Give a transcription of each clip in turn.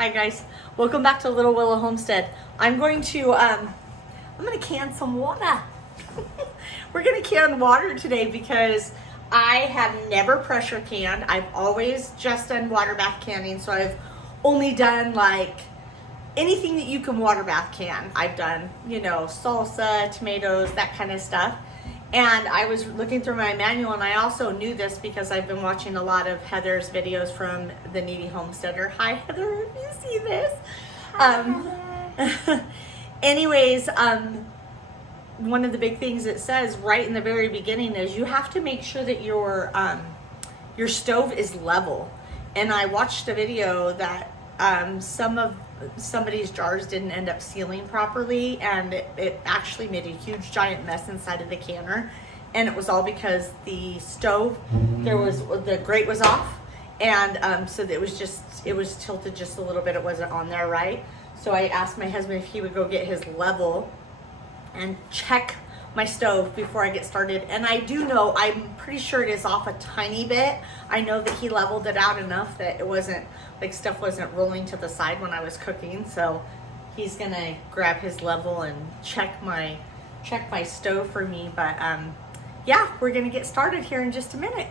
Hi guys, welcome back to Little Willow Homestead. I'm going to can some water. We're gonna can water today because I have never pressure canned. I've always just done water bath canning, so I've only done like anything that you can water bath can. I've done, you know, salsa, tomatoes, that kind of stuff. And I was looking through my manual, and I also knew this because I've been watching a lot of Heather's videos from the Needy Homesteader. Hi Heather, if you see this. Anyways, one of the big things it says right in the very beginning is you have to make sure that your stove is level. And I watched a video that somebody's jars didn't end up sealing properly, and it actually made a huge giant mess inside of the canner, and it was all because the stove, the grate was off, and so it was tilted just a little bit. It wasn't on there right. So I asked my husband if he would go get his level and check my stove before I get started. And I do know, I'm pretty sure it is off a tiny bit. I know that he leveled it out enough that it wasn't, like, stuff wasn't rolling to the side when I was cooking. So he's gonna grab his level and check my stove for me. But yeah, we're gonna get started here in just a minute.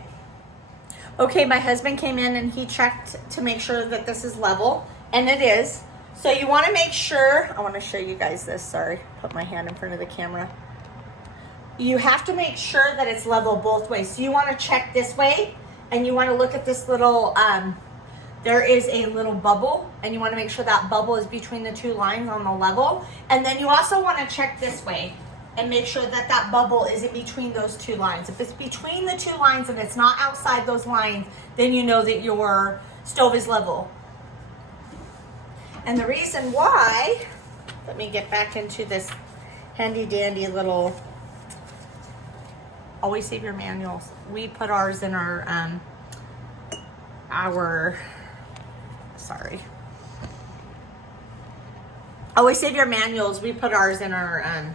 Okay, my husband came in and he checked to make sure that this is level, and it is. So you wanna make sure, I wanna show you guys this, sorry, put my hand in front of the camera. You have to make sure that it's level both ways. So you want to check this way, and you want to look at this little, there is a little bubble, and you want to make sure that bubble is between the two lines on the level. And then you also want to check this way and make sure that that bubble is in between those two lines. If it's between the two lines and it's not outside those lines, then you know that your stove is level. And the reason why, let me get back into this handy dandy little, always save your manuals. We put ours in our always save your manuals. We put ours in our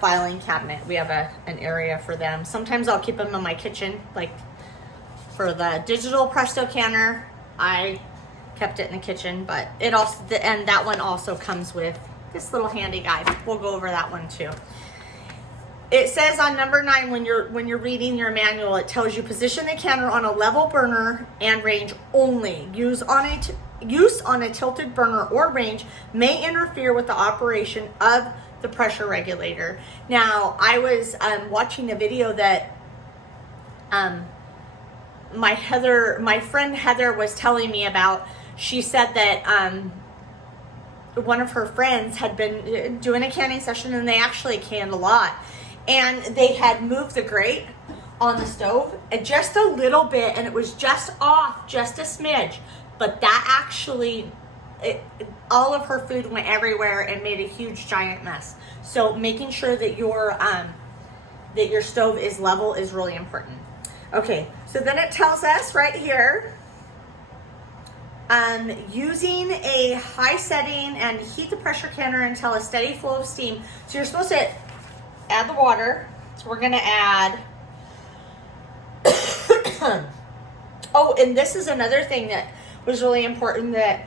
filing cabinet. We have an area for them. Sometimes I'll keep them in my kitchen. Like for the digital Presto canner, I kept it in the kitchen, but it also, and that one also comes with this little handy guide. We'll go over that one too. It says on number 9, when you're reading your manual, it tells you position the canner on a level burner and range only. Use on a tilted burner or range may interfere with the operation of the pressure regulator. Now, I was watching a video that my friend Heather was telling me about. She said that one of her friends had been doing a canning session, and they actually canned a lot. And they had moved the grate on the stove just a little bit, and it was just off, just a smidge. But that actually, all of her food went everywhere and made a huge giant mess. So making sure that your stove is level is really important. Okay, so then it tells us right here, using a high setting and heat the pressure canner until a steady flow of steam. So you're supposed to add the water. So we're gonna add oh, and this is another thing that was really important, that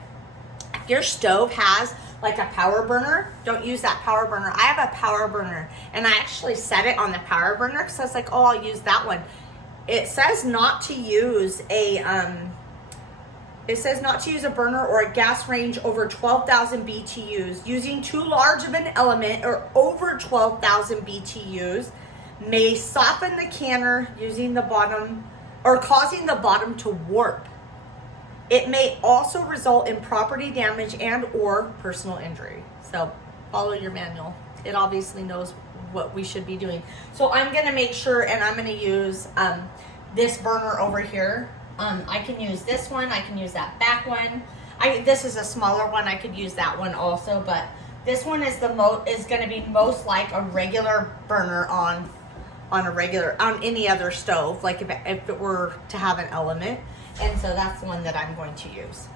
if your stove has like a power burner, don't use that power burner. I have a power burner, and I actually set it on the power burner because I was like, oh, I'll use that one. It says not to use a burner or a gas range over 12,000 BTUs. Using too large of an element or over 12,000 BTUs may soften the canner, using the bottom or causing the bottom to warp. It may also result in property damage and or personal injury. So follow your manual. It obviously knows what we should be doing. So I'm gonna make sure, and I'm gonna use this burner over here. I can use this one, I can use that back one. This is a smaller one, I could use that one also, but this one is gonna be most like a regular burner on any other stove, like if it were to have an element. And so that's the one that I'm going to use.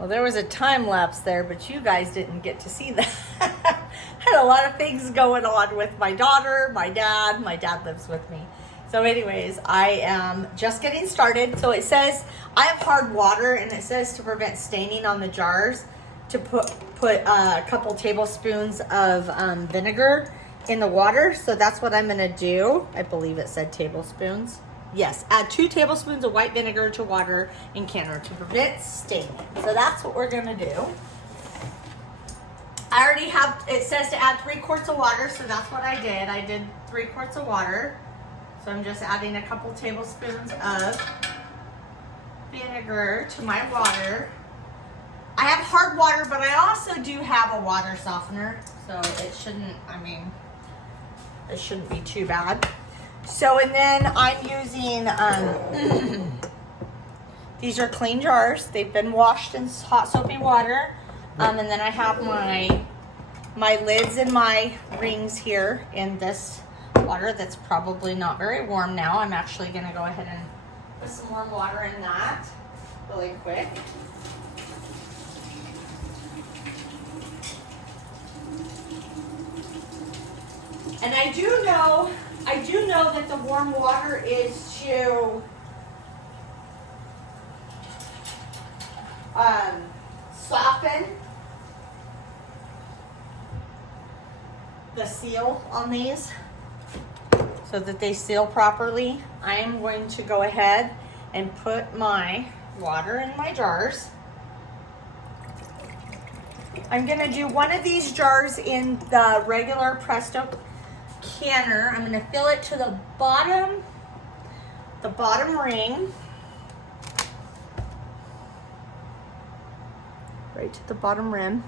Well, there was a time lapse there, but you guys didn't get to see that. Had a lot of things going on with my daughter, my dad. My dad lives with me. So anyways, I am just getting started. So it says, I have hard water, and it says to prevent staining on the jars, to put a couple tablespoons of vinegar in the water. So that's what I'm gonna do. I believe it said tablespoons. Yes, add 2 tablespoons of white vinegar to water in canner to prevent staining. So that's what we're gonna do. I already have, it says to add 3 quarts of water, so that's what I did. I did 3 quarts of water. So I'm just adding a couple tablespoons of vinegar to my water. I have hard water, but I also do have a water softener. So it shouldn't, it shouldn't be too bad. So, and then I'm using, these are clean jars. They've been washed in hot soapy water. And then I have my lids and my rings here in this water that's probably not very warm now. I'm actually gonna go ahead and put some warm water in that really quick. And I do know that the warm water is to soften the seal on these so that they seal properly. I am going to go ahead and put my water in my jars. I'm gonna do one of these jars in the regular Presto canner. I'm gonna fill it to the bottom ring. Right to the bottom rim.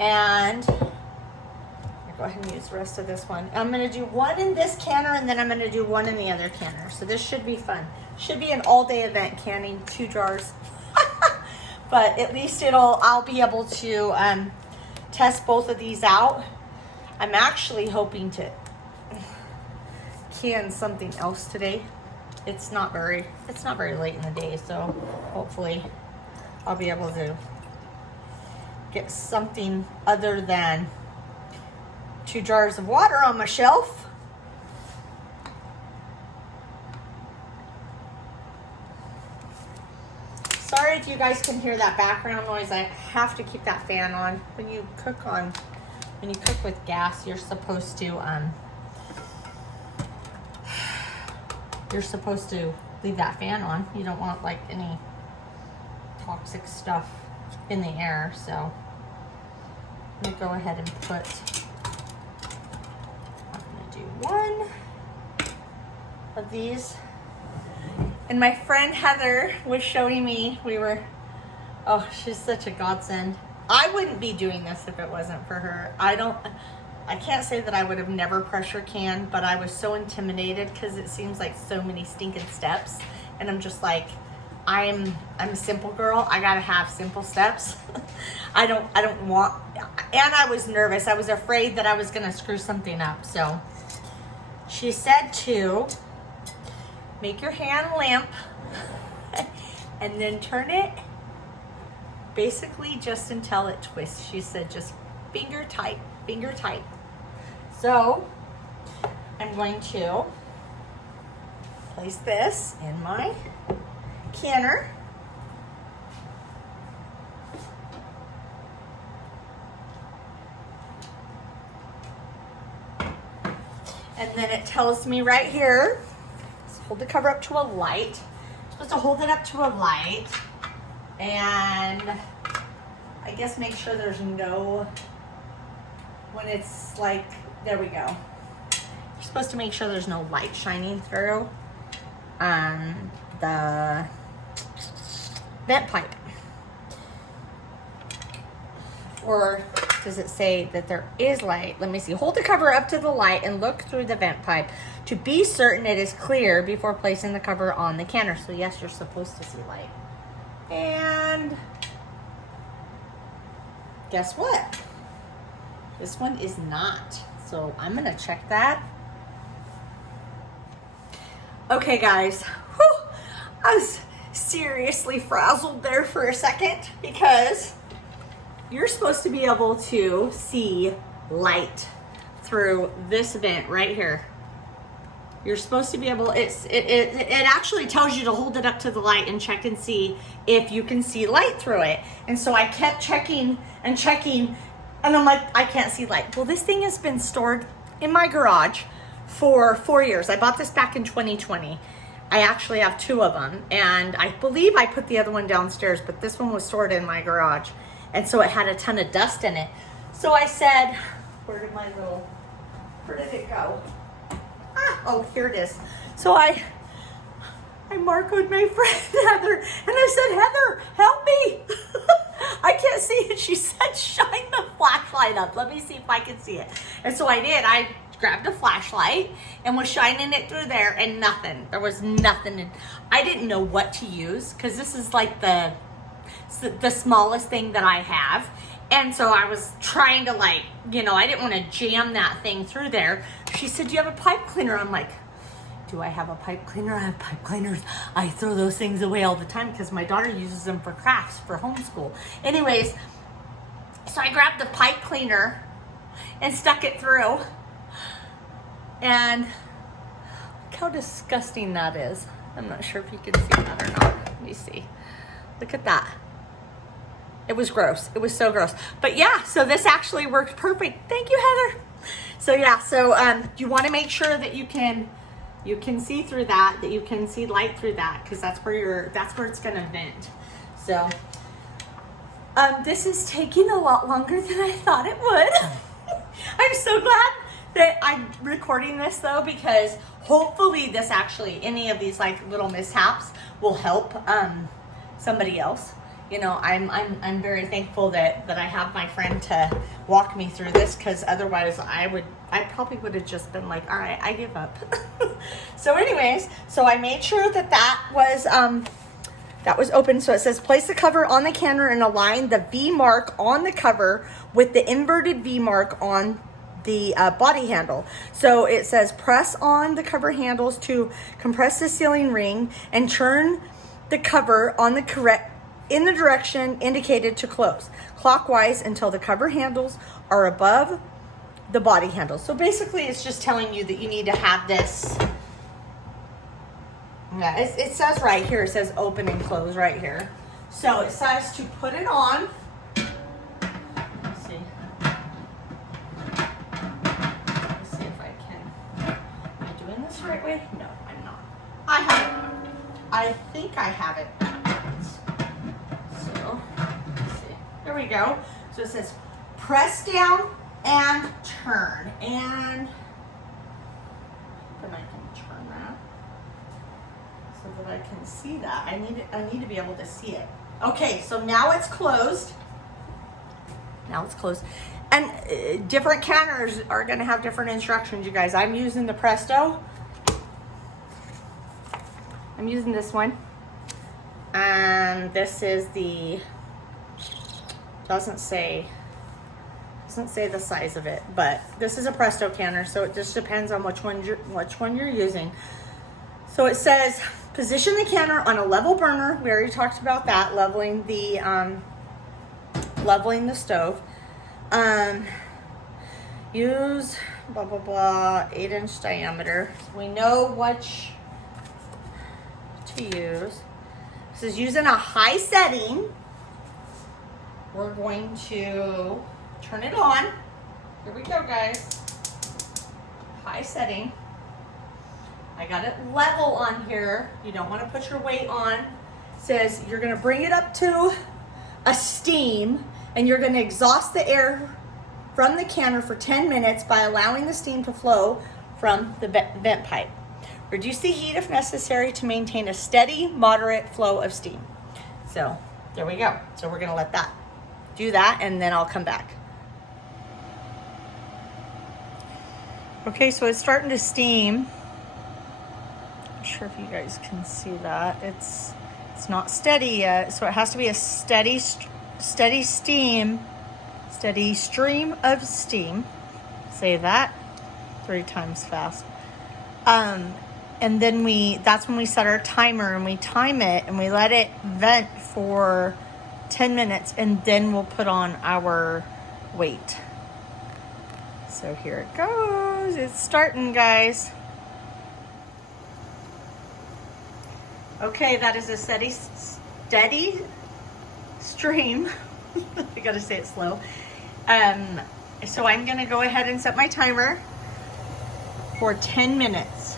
And go ahead and use the rest of this one. I'm gonna do one in this canner, and then I'm gonna do one in the other canner. So this should be fun. Should be an all-day event, canning 2 jars. But at least I'll be able to test both of these out. I'm actually hoping to can something else today. It's not very late in the day, so hopefully I'll be able to get something other than 2 jars of water on my shelf. Sorry if you guys can hear that background noise. I have to keep that fan on. When you cook with gas, you're supposed to leave that fan on. You don't want like any toxic stuff in the air. So I'm gonna go ahead and put, I'm gonna do one of these. And my friend Heather was showing me, oh, she's such a godsend. I wouldn't be doing this if it wasn't for her. I can't say that I would have never pressure canned, but I was so intimidated because it seems like so many stinking steps. And I'm just like, I'm a simple girl. I gotta have simple steps. I don't want, and I was nervous. I was afraid that I was gonna screw something up. So she said to make your hand limp and then turn it basically just until it twists. She said just finger tight, finger tight. So I'm going to place this in my canner. And then it tells me right here, hold the cover up to a light. I'm supposed to hold it up to a light and I guess make sure there's no, when it's like, there we go. You're supposed to make sure there's no light shining through the vent pipe. Or does it say that there is light? Let me see. Hold the cover up to the light and look through the vent pipe to be certain it is clear before placing the cover on the canner. So yes, you're supposed to see light. And guess what? This one is not. So I'm gonna check that. Okay guys, whew, seriously frazzled there for a second because you're supposed to be able to see light through this vent right here. You're supposed to be able, it actually tells you to hold it up to the light and check and see if you can see light through it. And so I kept checking and checking, and I'm like, I can't see light. Well, this thing has been stored in my garage for 4 years. I bought this back in 2020. I actually have 2 of them, and I believe I put the other one downstairs, but this one was stored in my garage, and so it had a ton of dust in it. So I said, where did it go? Oh, here it is. So I marcoed my friend Heather, and I said, Heather, help me. I can't see it. She said, shine the flashlight up. Let me see if I can see it. And so I did. I grabbed a flashlight and was shining it through there, and nothing. There was nothing. I didn't know what to use because this is like the smallest thing that I have. And so I was trying to, like, you know, I didn't want to jam that thing through there. She said, do you have a pipe cleaner? I'm like, do I have a pipe cleaner? I have pipe cleaners. I throw those things away all the time because my daughter uses them for crafts for homeschool. Anyways, so I grabbed the pipe cleaner and stuck it through. And look how disgusting that is. I'm not sure if you can see that or not. Let me see. Look at that. It was gross. It was so gross. But yeah, so this actually worked perfect. Thank you, Heather. So yeah, so you want to make sure that you can see through that you can see light through that, because that's where it's gonna vent. So this is taking a lot longer than I thought it would. I'm so glad that I'm recording this though, because hopefully this actually, any of these like little mishaps will help somebody else. You know, I'm very thankful that I have my friend to walk me through this, because otherwise I probably would have just been like, all right, I give up. So anyways, so I made sure that was open. So it says, place the cover on the canner and align the V mark on the cover with the inverted V mark on the body handle. So it says, press on the cover handles to compress the sealing ring and turn the cover on in the direction indicated to close clockwise until the cover handles are above the body handles. So basically it's just telling you that you need to have this. Yeah, it says right here, it says open and close right here. So it says to put it on. Let's see if I can. Am I doing this the right way? No, I'm not. I have it. I think I have it. There we go. So it says press down and turn. And then I can turn that so that I can see that. I need to be able to see it. Okay, so now it's closed. Now it's closed. And different canners are going to have different instructions, you guys. I'm using the Presto. I'm using this one. And this is the... Doesn't say the size of it, but this is a Presto canner, so it just depends on which one you're using. So it says position the canner on a level burner. We already talked about that, leveling the stove. Use blah blah blah 8-inch diameter. We know which to use. This is using a high setting. We're going to turn it on. Here we go, guys. High setting. I got it level on here. You don't want to put your weight on. It says you're going to bring it up to a steam, and you're going to exhaust the air from the canner for 10 minutes by allowing the steam to flow from the vent pipe. Reduce the heat if necessary to maintain a steady, moderate flow of steam. So there we go. So we're going to let that do that, and then I'll come back. Okay, so it's starting to steam. Not sure if you guys can see that. It's not steady yet, so it has to be a steady stream of steam. Say that 3 times fast. And then that's when we set our timer and we time it and we let it vent for 10 minutes and then we'll put on our weight. So here it goes. It's starting, guys. Okay, that is a steady stream. I gotta say it slow. So I'm gonna go ahead and set my timer for 10 minutes.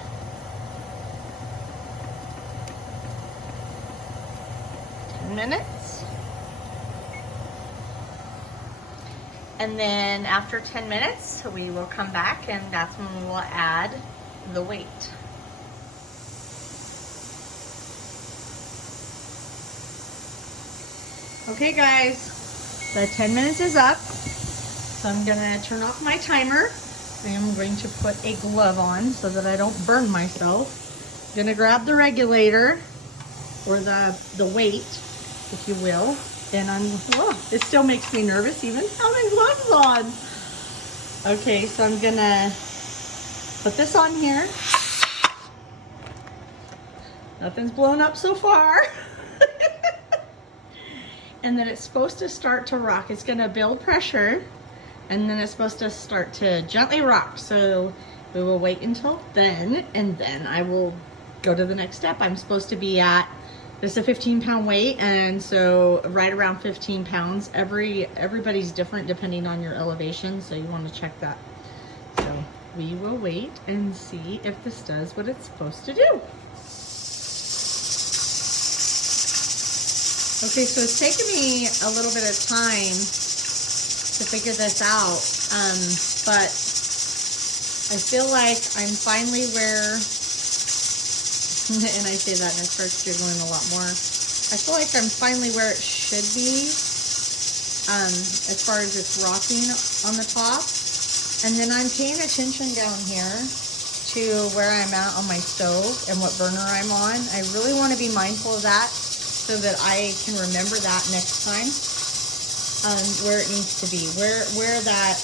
10 minutes. And then after 10 minutes, we will come back and that's when we will add the weight. Okay guys, the 10 minutes is up. So I'm gonna turn off my timer. I'm going to put a glove on so that I don't burn myself. I'm gonna grab the regulator or the weight, if you will. And it still makes me nervous even having gloves on. Okay, so I'm gonna put this on here. Nothing's blown up so far. And then it's supposed to start to rock. It's gonna build pressure and then it's supposed to start to gently rock. So we will wait until then and then I will go to the next step. I'm supposed to be at, this is a 15-pound weight, and so right around 15 pounds. Everybody's different depending on your elevation, so you want to check that. So we will wait and see if this does what it's supposed to do. Okay, so it's taken me a little bit of time to figure this out, but I feel like I'm finally where, and I say that and it starts jiggling a lot more. I feel like I'm finally where it should be, as far as it's rocking on the top. And then I'm paying attention down here to where I'm at on my stove and what burner I'm on. I really want to be mindful of that so that I can remember that next time, where it needs to be, where that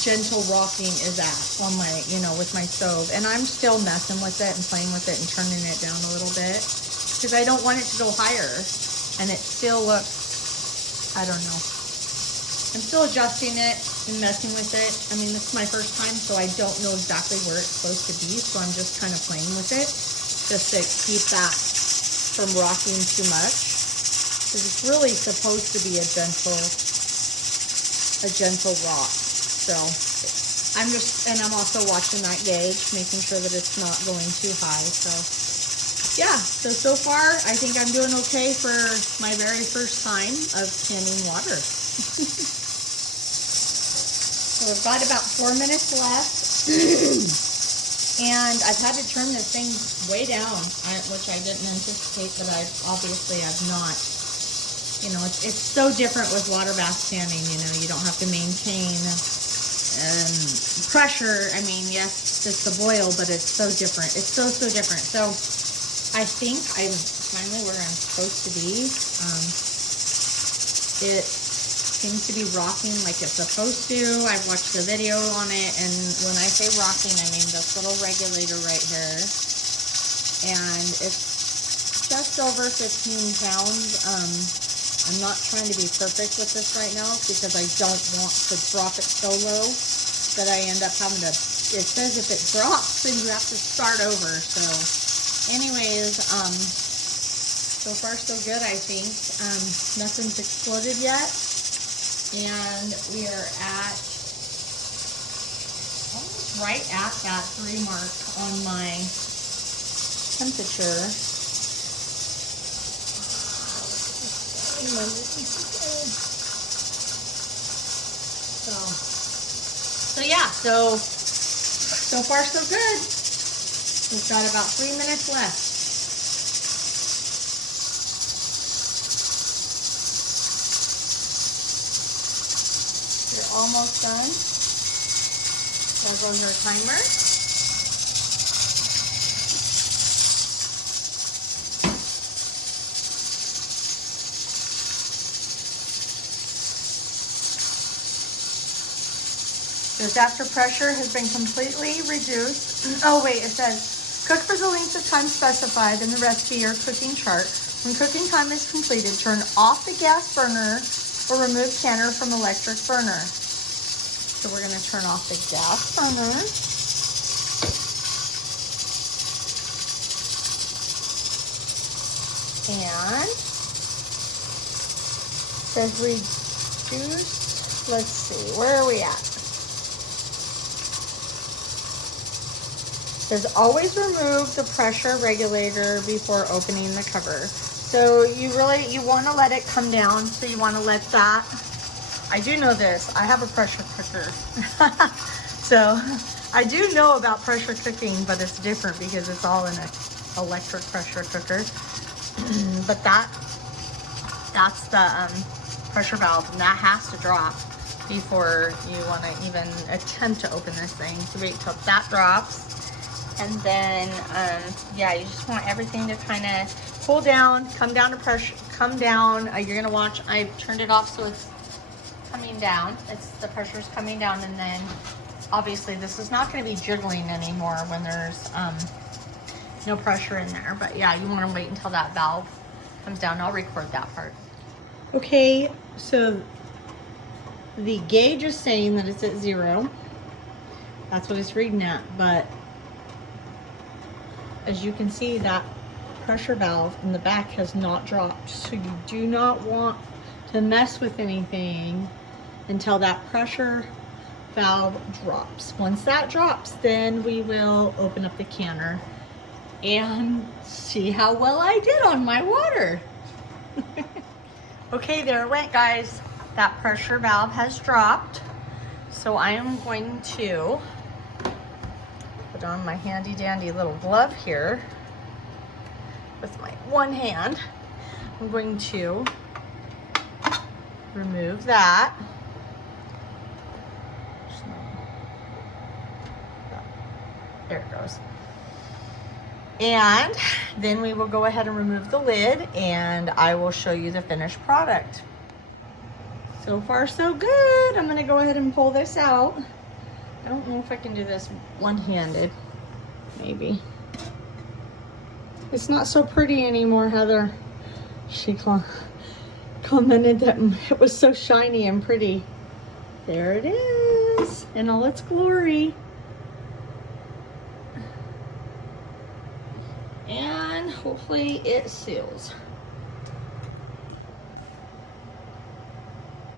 gentle rocking is at on my, with my stove. And I'm still messing with it and playing with it and turning it down a little bit because I don't want it to go higher. And it still looks, I don't know. I'm still adjusting it and messing with it. I mean, this is my first time, so I don't know exactly where it's supposed to be. So I'm just kind of playing with it just to keep that from rocking too much. Because it's really supposed to be a gentle rock. So I'm also watching that gauge, making sure that it's not going too high. So yeah, so far I think I'm doing okay for my very first time of canning water. So we've got about 4 minutes left. And I've had to turn this thing way down, which I didn't anticipate, but I've not. It's so different with water bath canning. You don't have to maintain pressure. I mean, yes, it's the boil, but it's so different. It's so different. So I think I'm finally where I'm supposed to be. It seems to be rocking like it's supposed to. I've watched the video on it, and when I say rocking, I mean this little regulator right here. And it's just over 15 pounds. I'm not trying to be perfect with this right now because I don't want to drop it so low that I end up having to, it says if it drops then you have to start over. So anyways, so far so good, I think. Nothing's exploded yet. And we are at almost right at that 3 mark on my temperature. So yeah, so far so good. We've got about 3 minutes left. You're almost done. There goes our timer. Just after pressure has been completely reduced. Oh wait, it says, cook for the length of time specified in the recipe or cooking chart. When cooking time is completed, turn off the gas burner or remove canner from electric burner. So we're gonna turn off the gas burner. And it says reduce, let's see, where are we at? It says always remove the pressure regulator before opening the cover. So you want to let it come down. So you want to let that, I do know this, I have a pressure cooker. So I do know about pressure cooking, but it's different because it's all in an electric pressure cooker. But that's the pressure valve, and that has to drop before you want to even attempt to open this thing. So wait till that drops, and then yeah, you just want everything to kind of cool down, come down to pressure, come down. You're gonna watch. I turned it off so it's coming down. The pressure's coming down, and then obviously this is not going to be jiggling anymore when there's no pressure in there. But yeah, you want to wait until that valve comes down. I'll record that part. Okay, so the gauge is saying that it's at 0. That's what it's reading at, but as you can see, that pressure valve in the back has not dropped. So you do not want to mess with anything until that pressure valve drops. Once that drops, then we will open up the canner and see how well I did on my water. Okay, there it went, guys. That pressure valve has dropped. So I am going to put on my handy dandy little glove here with my one hand. I'm going to remove that. There it goes. And then we will go ahead and remove the lid, and I will show you the finished product. So far so good. I'm gonna go ahead and pull this out. I don't know if I can do this one-handed, maybe. It's not so pretty anymore, Heather. She commented that it was so shiny and pretty. There it is in all its glory. And hopefully it seals.